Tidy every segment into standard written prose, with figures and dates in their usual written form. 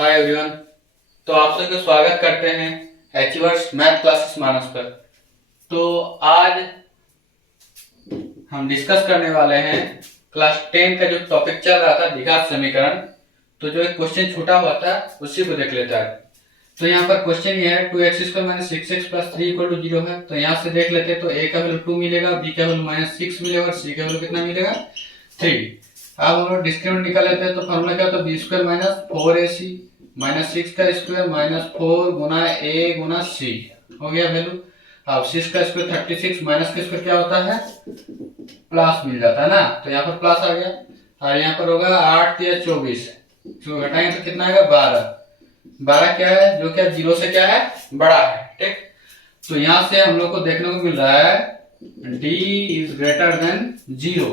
Hi everyone. तो आप सभी का स्वागत करते हैं एचीवर्स मैथ क्लासेस मानस पर। तो आज हम डिस्कस करने वाले हैं क्लास 10 का जो टॉपिक चल रहा था द्विघात समीकरण। तो जो एक क्वेश्चन छूटा हुआ था उसी को देख लेते हैं। तो यहाँ पर क्वेश्चन ये है 2x² - 6x + 3 = 0 है। तो यहाँ से देख लेते हैं। तो a का वैल्यू 2 मिलेगा, b का वैल्यू -6 मिलेगा और c का वैल्यू कितना मिलेगा 3। अब हम लोग डिस्क्रिमिनेंट निकाल लेते हैं। तो फॉर्मूला क्या होता है, b² - 4ac -6 का square -4 Guna a Guna c हो गया वैल्यू। अब 6 का स्क्वायर 36 माइनस का स्क्वायर क्या होता है प्लस मिल जाता है ना। तो यहाँ पर प्लस आ गया और यहाँ पर होगा 8 या 24, जो घटाएंगे तो कितना आएगा 12। 12 क्या है, जो क्या 0 से क्या है बड़ा है। ठीक, तो यहाँ से हम लोग को देखने को मिल रहा है d is greater than 0।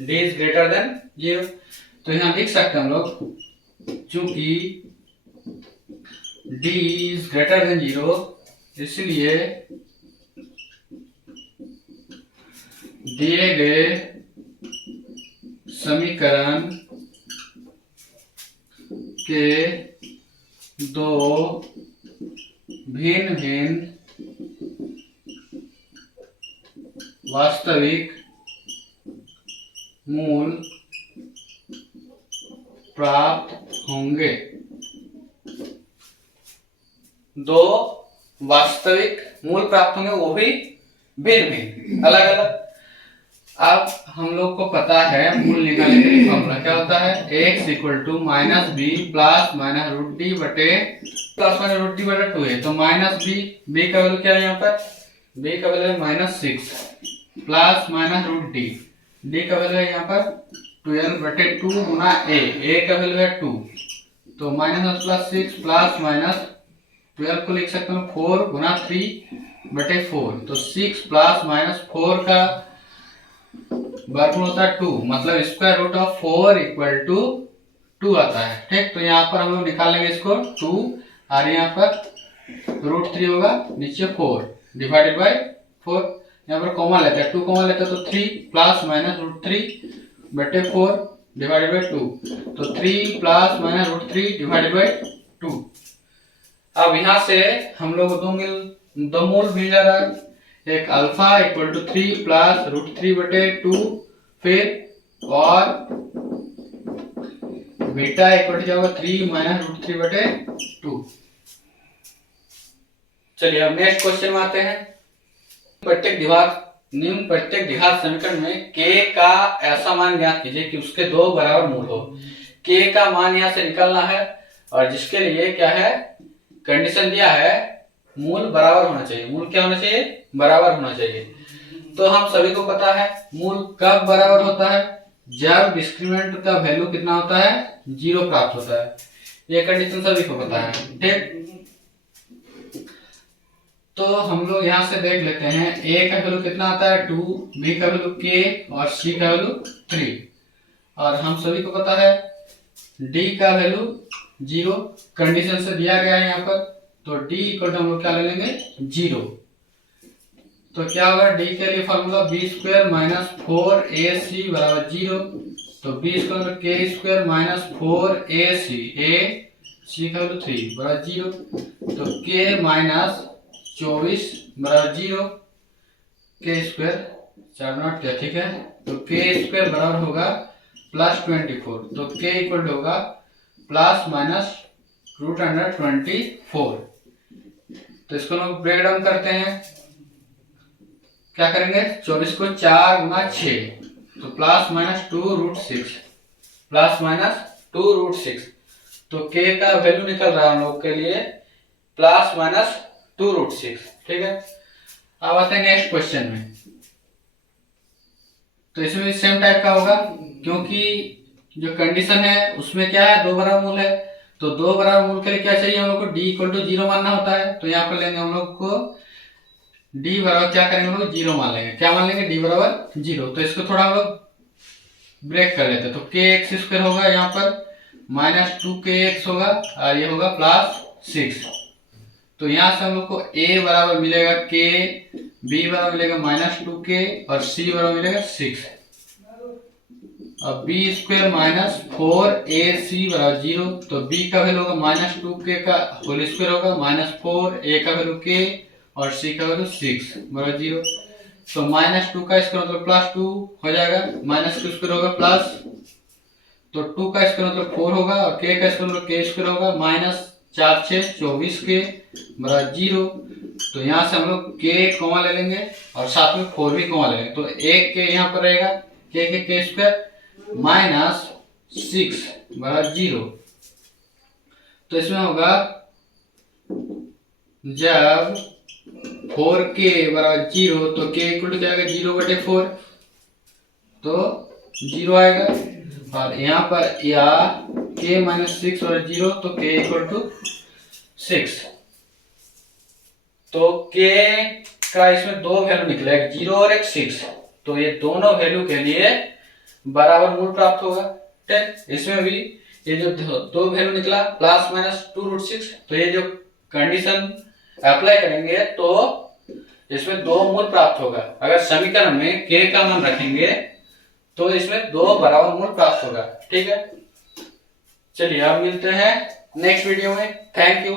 d is greater than 0। तो यहाँ लिख सकते हैं हम लोग, चूंकि d इज ग्रेटर देन 0 इसलिए दिए गए समीकरण के दो भिन्न भिन्न वास्तविक मूल प्राप्त होंगे। दो वास्तविक मूल प्राप्त होंगे, वो भी भिन्न भिन्न अलग अलग। अब हम लोग को पता है मूल निकालने के लिए फॉर्मूला क्या होता है, x = -b plus minus √d बटे प्लस माइनस √d बटे 2 है। तो -b का वैल्यू क्या है, यहाँ पर b का वैल्यू है -6 प्लस माइनस √d, d का वैल्यू है यहाँ पर 12 बटे 2 गुना a का वैल्यू है 2। तो -6 प्लस माइनस 12 को लिख सकते हैं 4 गुना 3 बटे 4। तो 6 प्लस माइनस 4 का वर्गमूल होता है 2, मतलब स्क्वायर रूट ऑफ 4 = 2 आता है। ठीक, तो यहाँ पर हम लोग निकाल लेंगे इसको 2 और यहाँ पर √3 होगा, नीचे 4 डिवाइडेड बाय 4। यहाँ पर कॉमन लेते हैं, 2 कॉमन लेते हैं तो 3 प्लस माइनस √3 बटे 4 डिवाइडेड बाय 2। तो 3 प्लस माइनस √3 डिवाइडेड बाय 2। अब यहाँ से हम लोग दो मूल मिल जा रहा है। एक अल्फा = 3 प्लस √3 बटे 2, फिर और बीटा क्या होगा 3 माइनस √3 बटे 2। चलिए अब नेक्स्ट क्वेश्चन में आते हैं। निम्न प्रत्येक द्विघात समीकरण में k का ऐसा मान ज्ञात कीजिए कि उसके दो बराबर मूल हो। k का मान यहाँ से निकालना है और जिसके लिए क्या है कंडीशन दिया है मूल बराबर होना चाहिए। मूल क्या होना चाहिए, बराबर होना चाहिए। तो हम सभी को पता है मूल कब बराबर होता है, जब डिस्क्रिमिनेंट का वैल्यू कितना होता है 0 प्राप्त होता है। ये कंडीशन सभी को पता है। ठीक, तो हम लोग यहाँ से देख लेते हैं a का वैल्यू कितना आता है 2, b का वैल्यू k और c का वैल्यू 3। और हम सभी को पता है d का वैल्यू 0 कंडीशन से दिया गया है यहाँ पर। तो d = हम लोग क्या ले लेंगे 0। तो क्या होगा d के लिए फॉर्मूला b² - 4ac = 0। तो b² k² - 4ac c का वैल्यू 3 = 0। तो k - 24 = 0, k² 4 नॉट क्या, ठीक है। तो k² बराबर होगा +24। तो k = होगा प्लस माइनस √24। तो इसको हम ब्रेक डाउन करते हैं। क्या करेंगे 24 को 4 गुना 6, तो प्लस माइनस 2√6 प्लस माइनस 2√6। तो k का वैल्यू निकल रहा है हम लोग के लिए प्लस माइनस 2√6। ठीक है, अब आते हैं नेक्स्ट क्वेश्चन में। तो इसमें भी सेम टाइप का होगा, क्योंकि जो कंडीशन है उसमें क्या है दो बराबर मूल है। तो दो बराबर मूल के लिए क्या चाहिए हम लोग को d = 0 मानना होता है। तो यहाँ पर लेंगे हम लोग को d बराबर क्या करेंगे हम लोग 0 मान लेंगे। क्या मान लेंगे d बराबर 0। तो इसको थोड़ा हम लोग ब्रेक कर लेते हैं। तो kx² होगा यहाँ पर -2kx होगा और ये होगा +6। तो यहाँ से हम लोग को a बराबर मिलेगा k, b बराबर मिलेगा -2k और c बराबर मिलेगा 6। अब बी स्क्वायर माइनस 4ac बराबर 0। तो b का वैल्यू होगा माइनस 2k का होल स्क्वायर होगा माइनस 4a का वैल्यू k और c का वैल्यू 6 बराबर 0। तो माइनस 2 का स्क्वायर मतलब प्लस 2 हो जाएगा, माइनस 2 स्क्वायर होगा प्लस, तो 2 का स्क्वायर मतलब 4 होगा और k का स्क्वायर मतलब k स्क्वायर होगा माइनस 4 6 24 k बराबर 0। तो यहाँ से हम लोग k कॉमा ले लेंगे और साथ में 4 भी कॉमा ले लेंगे, तो एक k यहाँ पर रहेगा, k स्क्वायर माइनस 6 बराबर 0। तो इसमें होगा जब 4k बराबर 0 तो k इक्वल टू क्या आएगा 0/4, तो 0 आएगा। और यहाँ पर या k माइनस 6 और 0 तो k इक्वल टू 6। तो k का इसमें दो वैल्यू निकला, एक 0 और एक 6। तो ये दोनों वैल्यू के लिए बराबर मूल प्राप्त होगा। ठीक, इसमें भी ये जो दो वैल्यू निकला प्लस माइनस 2√6, तो ये जो कंडीशन अप्लाई करेंगे तो इसमें दो मूल प्राप्त होगा। अगर समीकरण में k का मान रखेंगे तो इसमें दो बराबर मूल प्राप्त होगा। ठीक है, चलिए अब मिलते हैं नेक्स्ट वीडियो में। Thank you.